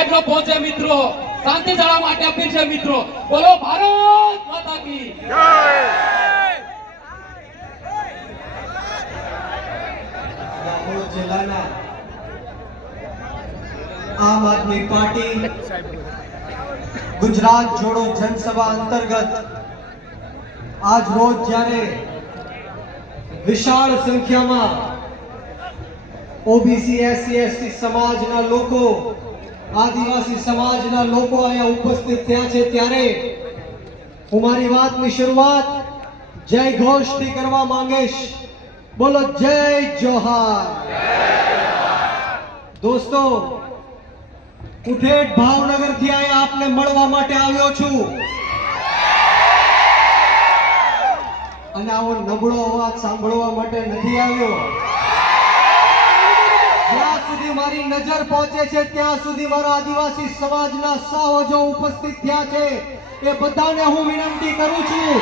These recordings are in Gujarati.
સાહેબ નો પહોંચે મિત્રો. શાંતિ જાળવવા માટે અપીલ છે મિત્રો. બોલો, ભારત માતા કી. દાહોદ જિલ્લાના આમ આદમી પાર્ટી ગુજરાત જોડો જનસભા અંતર્ગત આજ રોજ જ્યારે વિશાળ સંખ્યામાં ઓબીસી, એસસી, એસટી સમાજના લોકો આદિવાસી સમાજના લોકો અહીંયા ઉપસ્થિત થયા છે ત્યારે હું મારી વાતની શરૂઆત જય ઘોષથી કરવા માંગીશ. બોલો જય જોહાર. દોસ્તો હું ઠેઠ ભાવનગરથી અહીંયા આપને મળવા માટે આવ્યો છું. અને આવો નબળો અવાજ સાંભળવા માટે નથી આવ્યો. સુધી મારી નજર પહોંચે છે, ત્યાં સુધી મારા આદિવાસી સમાજના સાવજો ઉપસ્થિત થયા છે. એ બધાને હું વિનંતી કરું છું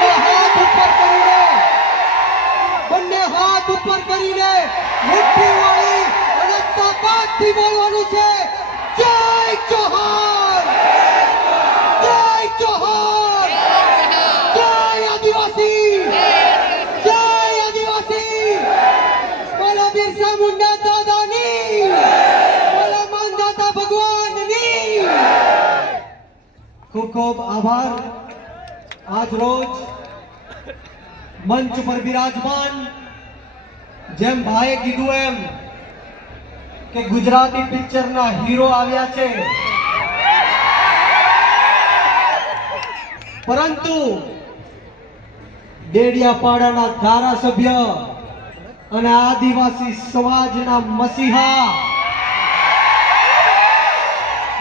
કે હાથ ઉપર કરીને, બંને હાથ ઉપર કરીને મુઠ્ઠી વાળી અને તાકાતથી બોલવાનું છે. જય જોહાર જય જોહાર જય આદિવાસી જય આદિવાસી બોલો બિરસા મુંડા દાદાની બોલો માનદાતા ભગવાનની ખૂબ ખૂબ આભાર. આજ રોજ મંચ પર બિરાજમાન જેમ ભાઈએ કીધું એમ કે ગુજરાતી પિક્ચરના હીરો આવ્યા છે. પરંતુ ડેડિયાપાડાના ધારાસભ્ય અને આદિવાસી સમાજના મસીહા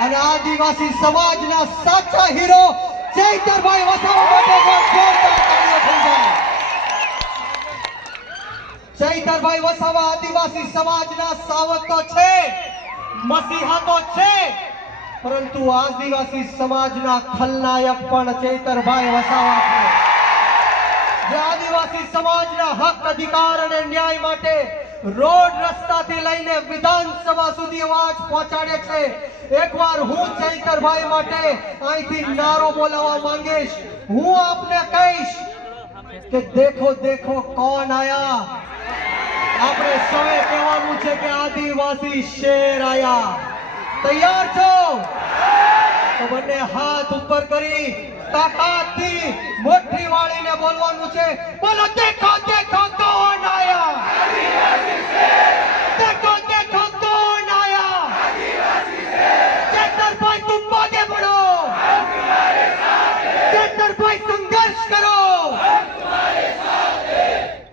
અને આદિવાસી સમાજના સાચા હીરો ચૈતરભાઈ વસાવા માટે જોરદાર તાળીઓ થઈ ચૈતરભાઈ વસાવા આદિવાસી સમાજના સાવક તો છે, મસીહા તો છે, પરંતુ આદિવાસી સમાજના ખલનાયક પણ ચૈતરભાઈ વસાવા છે. જે આદિવાસી સમાજના હક અધિકાર અને ન્યાય માટે રોડ રસ્તાથી લઈને વિધાનસભા સુધી અવાજ પહોંચાડે છે. એકવાર હું ચૈતરભાઈ માટે અહીંથી નારો બોલાવવા માંગીશ. હું આપને કહીશ કે દેખો દેખો કોણ આયા? આપણે સૌએ કહેવાનું છે કે આદિવાસી શેર આયા. તૈયાર છો? તો બંને હાથ ઉપર કરી તાકાતથી મોટી વાળીને બોલવાનું છે. બોલો, દેખો દેખો કોણ આયા?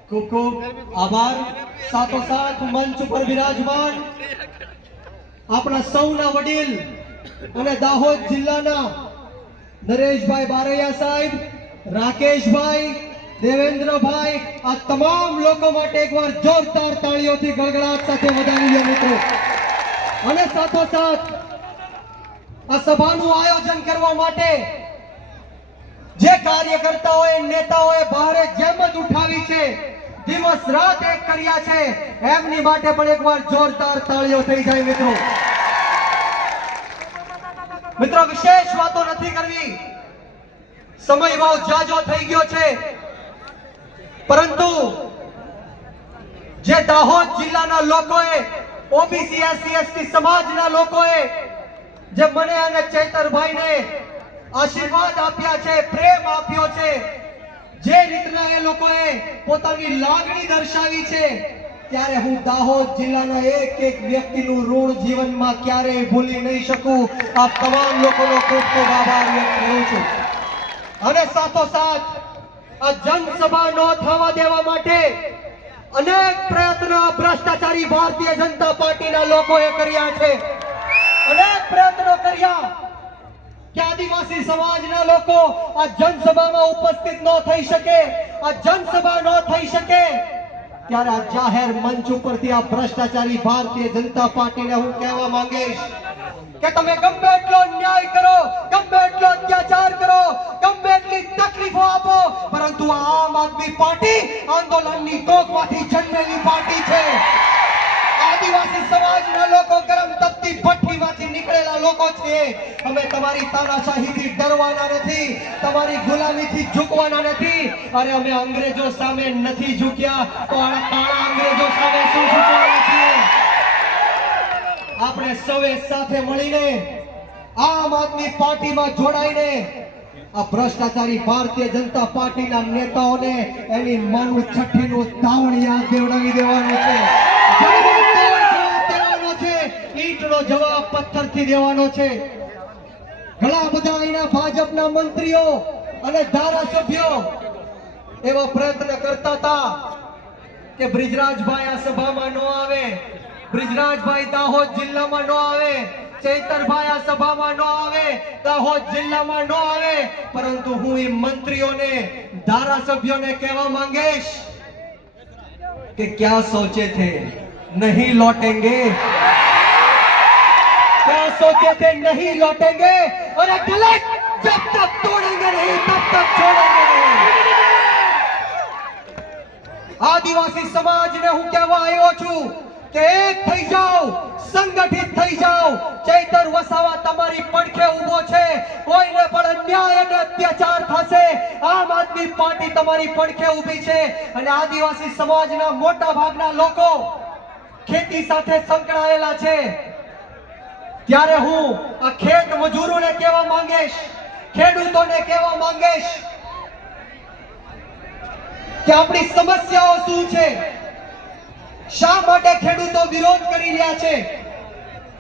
ખૂબ ખૂબ મંચ ઉપર બિરાજમાન આપણા સૌના વડીલ અને દાહોદ જિલ્લાના નરેશભાઈ બારૈયા સાહેબ, રાકેશભાઈ દેવેન્દ્રભાઈ, આ તમામ લોકો માટે એકવાર જોરદાર તાળીઓથી ગળગળાટ સાથે વધાવી લો મિત્રો. અને સાથોસાથ, આ સભાનું આયોજન કરવા માટે જે કાર્યકર્તાઓએ, નેતાઓએ જેમ જ ઉઠાવી છે, દિવસ રાત એક કર્યા છે, એમની માટે પણ એકવાર જોરદાર તાળીઓ થઈ જાય મિત્રો. મિત્રો, વિશેષ વાતો નથી કરવી. સમય બહુ જાજો થઈ ગયો છે. પરંતુ જે દાહોદ જિલ્લાના લોકોએ, ઓબીસી, એસસી, એસટી સમાજના લોકોએ જે મને અને ચેતરભાઈને આશીર્વાદ આપ્યા છે, પ્રેમ આપ્યો છે, જે રીતના એ લોકોએ પોતાની લાગણી દર્શાવી છે, ત્યારે હું દાહોદ જિલ્લાના એક એક વ્યક્તિનું ઋણ જીવનમાં ક્યારેય ભૂલી નહીં શકું. આ તમામ લોકોનો ખૂબ ખૂબ આભાર વ્યક્ત કરું છું. અને સાથોસાથ આ જનસભા ન થવા દેવા માટે અનેક પ્રયત્નો ભ્રષ્ટાચારી ભારતીય જનતા પાર્ટીના લોકોએ કર્યા છે. અનેક પ્રયત્નો કર્યા. કે આદિવાસી સમાજના લોકો આ જનસભામાં ઉપસ્થિત ન થઈ શકે, આ જનસભા ન થઈ શકે, ત્યારે આ જાહેર મંચ ઉપરથી આ ભ્રષ્ટાચારી ભારતીય જનતા પાર્ટીને હું કહેવા માંગીશ કે તમે ગમે એટલો ન્યાય કરો, ગમે એટલો અત્યાચાર આપો. પરંતુ આ આમ આદમી પાર્ટી આંદોલનની તોકમાંથી જન્મેલી પાર્ટી છે. આદિવાસી સમાજના લોકો ગરમ તપતી ભઠ્ઠીમાંથી નીકળેલા લોકો છે. અમે તમારી તાનાશાહીથી ડરવાના નથી, તમારી ગુલામીથી ઝૂકવાના નથી. અરે અમે અંગ્રેજો સામે નથી ઝૂક્યા, તો આ કાળા અંગ્રેજો સામે શું ઝૂકવાના છીએ? આપણે સૌએ સાથે મળીને આમ આદમી પાર્ટીમાં જોડાઈને આ ભ્રષ્ટાચારી ભારતીય જનતા પાર્ટીના નેતાઓને એની માનું છઠ્ઠીનું ધાવણ યાદ દેવડાવી દેવાનું છે. અને ધારાસભ્યો એવા પ્રયત્ન કરતા હતા કે બ્રિજરાજભાઈ આ ન આવે. બ્રિજરાજભાઈ દાહોદ જિલ્લામાં ન આવે. ચૈતરભાઈ આ સભામાં ન આવે, દાહોદ જિલ્લામાં ન આવે, પરંતુ હું એ મંત્રીઓને, ધારાસભ્યોને કહેવા માંગીશ કે ક્યાં સોચે થે નહીં લોટેંગે. क्या सोचे थे नहीं लौटेंगे और गलत जब तक तोड़ेंगे नहीं तब तक छोड़ेंगे नहीं आदिवासी समाज ने हूँ આવ્યો છું કે એક થઈ જાઓ, સંગઠિત થઈ જાઓ. ચૈતર વસાવા તમારી પડખે ઊભો છે. કોઈને પણ અન્યાય અને અત્યાચાર થશે. આમ આદમી પાર્ટી તમારી પડખે ઊભી છે. અને આદિવાસી સમાજના મોટા ભાગના લોકો ખેતી સાથે સંકળાયેલા છે. ત્યારે હું આ ખેત મજૂરોને કહેવા માંગીશ, ખેડૂતોને કહેવા માંગીશ કે આપણી સમસ્યાઓ શું છે? શા માટે ખેડૂતો વિરોધ કરી રહ્યા છે?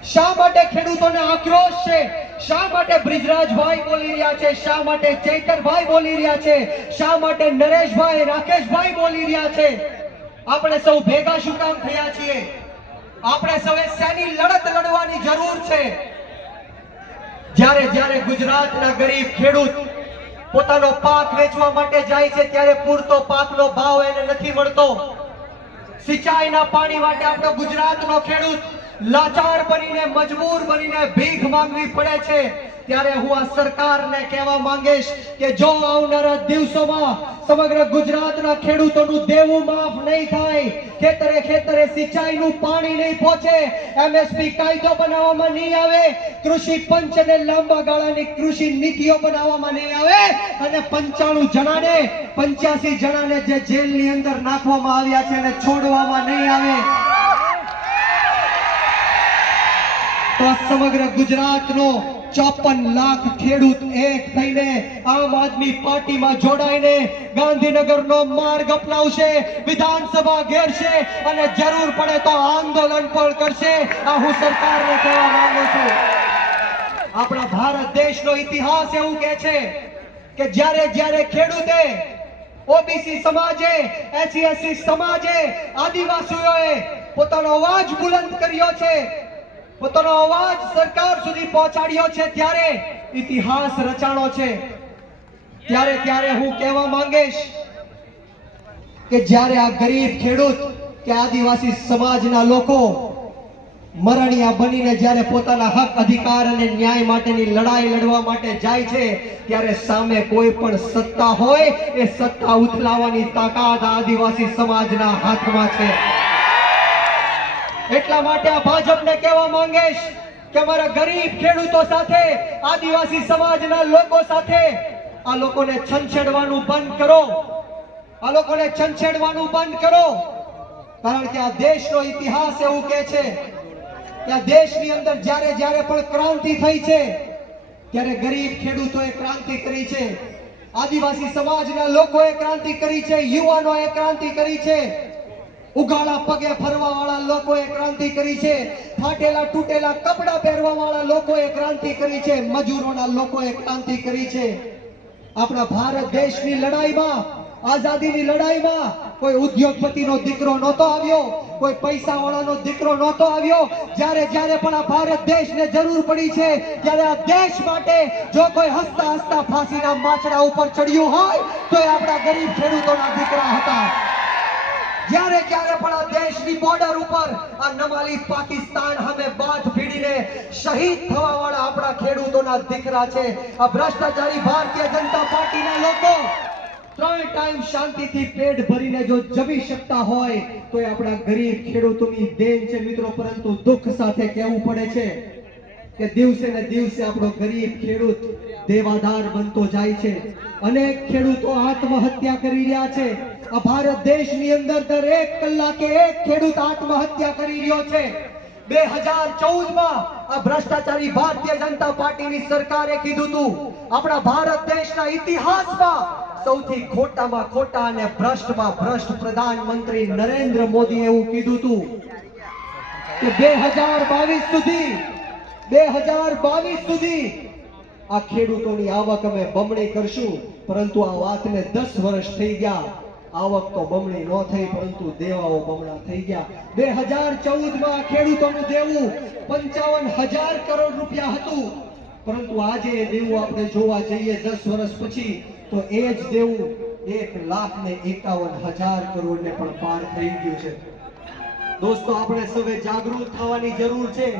શા માટે ખેડૂતોને આક્રોશ છે? શા માટે બ્રિજરાજભાઈ બોલી રહ્યા છે? શા માટે ચૈતરભાઈ બોલી રહ્યા છે? શા માટે નરેશભાઈ, રાકેશભાઈ બોલી રહ્યા છે? આપણે સૌ ભેગા શું કામ થયા છીએ? આપણે સૌએ શેની લડત લડવાની જરૂર છે? જ્યારે જ્યારે ગુજરાતના ગરીબ ખેડૂત પોતાનો પાક વેચવા માટે જાય છે, ત્યારે પૂરતો પાકનો ભાવ એને નથી મળતો. સિંચાઈના પાણી માટે આપણો ગુજરાતનો ખેડૂત લાચાર બનીને મજબૂર બનીને ભીખ માંગવી પડે છે. ત્યારે હું આ સરકારને કહેવા માંગીશ કે જો આવનારા દિવસોમાં સમગ્ર ગુજરાતના ખેડૂતોનું દેવું માફ નહીં થાય, ખેતરે ખેતરે સિંચાઈનું પાણી નહીં પહોંચે, એમએસપી કાયદો બનાવવામાં નહીં આવે, કૃષિ પંચને લાંબા ગાળાની કૃષિ નીતિઓ બનાવવામાં નહીં આવે અને પંચાણું જણાને, પંચ્યાસી જણાને જે જેલની અંદર નાખવામાં આવ્યા છે એને છોડવામાં નહીં આવે. તો સમગ્ર ગુજરાતનો ચોપન લાખ ખેડૂત એક થઈને આમ આદમી પાર્ટીમાં જોડાઈને ગાંધીનગરનો માર્ગ અપનાવશે, વિધાનસભા ઘેરશે અને જરૂર પડે તો આંદોલન પણ કરશે. આ હું સરકારને કહેવા માંગુ છું. આપણા ભારત દેશનો ઇતિહાસ એવું કહે છે કે જ્યારે જ્યારે ખેડૂતે ઓબીસી સમાજે એસસી એસસી સમાજે આદિવાસીઓએ પોતાનો અવાજ બુલંદ કર્યો છે પોતાનો અવાજ સરકાર સુધી પહોંચાડ્યો છે ત્યારે ઇતિહાસ રચાણો છે. ત્યારે ત્યારે હું કહેવા માંગીશ કે જ્યારે આ ગરીબ ખેડૂત કે આદિવાસી સમાજના લોકો મરણિયા બનીને જ્યારે પોતાના હક, અધિકાર અને ન્યાય માટેની લડાઈ લડવા માટે જાય છે, ત્યારે સામે કોઈ પણ સત્તા હોય એ સત્તા ઉથલાવાની તાકાત આદિવાસી સમાજના હાથમાં છે. એટલા માટે આ ભાજપને કહેવા માંગીશ કે અમારા ગરીબ ખેડૂતો સાથે, આદિવાસી સમાજના લોકો સાથે આ લોકોને છંછેડવાનું બંધ કરો. આ લોકોને છંછેડવાનું બંધ કરો. કારણ કે આ દેશનો ઇતિહાસ એવું કહે છે કે આ દેશની અંદર જ્યારે જ્યારે પણ ક્રાંતિ થઈ છે, ત્યારે ગરીબ ખેડૂતોએ ક્રાંતિ કરી છે. આદિવાસી સમાજના લોકોએ ક્રાંતિ કરી છે, યુવાનોએ ક્રાંતિ કરી છે. ઉગાડા પગે ફરવા વાળા લોકોએ ક્રાંતિ કરી છે. ફાટેલા તૂટેલા કપડા પહેરવા વાળા લોકોએ ક્રાંતિ કરી છે. મજૂરોના લોકોએ ક્રાંતિ કરી છે. આપણા ભારત દેશની લડાઈમાં, આઝાદીની લડાઈમાં કોઈ ઉદ્યોગપતિનો દીકરો નહોતો આવ્યો, કોઈ પૈસા વાળાનો દીકરો નહોતો આવ્યો. જ્યારે જ્યારે પણ આ ભારત દેશને જરૂર પડી છે, ત્યારે આ દેશ માટે જો કોઈ હસતા હસતા ફાંસીના માછડા ઉપર ચડ્યું હોય, તો એ આપણા ગરીબ ખેડૂતોના દીકરા હતા. જ્યારે જ્યારે પણ આ દેશની બોર્ડર ઉપર આ નમાલી પાકિસ્તાન સામે બાથ ભીડીને શહીદ થવા વાળા આપણા ખેડૂતોના દીકરા છે. આ ભ્રષ્ટાચારી ભારતીય જનતા પાર્ટીના લોકો ત્રણ ટાઈમ શાંતિથી પેટ ભરીને જો જમી શકતા હોય તો એ આપણા ગરીબ ખેડૂતોની દેન છે મિત્રો, પરંતુ દુઃખ સાથે કહેવું પડે છે કે દિવસે ને દિવસે આપણો ગરીબ ખેડૂત દેવાદાર બનતો જાય છે. અનેક ખેડૂતો આત્મહત્યા કરી રહ્યા છે. આ ભારત દેશની અંદર દરેક કલાકે એક ખેડૂત આત્મહત્યા કરી રહ્યો છે. બે હજાર ચૌદમાં આ ભ્રષ્ટાચારી ભારતીય જનતા પાર્ટીની સરકારે કીધું હતું આપણા ભારત દેશના ઇતિહાસમાં સૌથી ખોટામાં ખોટા અને ભ્રષ્ટમાં ભ્રષ્ટ પ્રધાનમંત્રી નરેન્દ્ર મોદી એવું કીધું હતું કે બે હજાર બાવીસ સુધી, બે હજાર બાવીસ સુધી આ ખેડૂતોની આવક અમે બમણી કરશું, પરંતુ આ વાતને દસ વર્ષ થઈ ગયા. આવક તો બમણી ન થઈ, પરંતુ દેવાઓ બમણા થઈ ગયા. બે હજાર ચૌદમાં ખેડૂતોનું દેવું પંચાવન હજાર કરોડ રૂપિયા હતું. પરંતુ આજે એ દેવું આપણે જોવા જઈએ દસ વર્ષ પછી, તો એ જ દેવું એક લાખ ને એકાવન હજાર કરોડ ને પણ પાર થઈ ગયું છે. દોસ્તો, આપણે સૌએ જાગૃત થવાની જરૂર છે.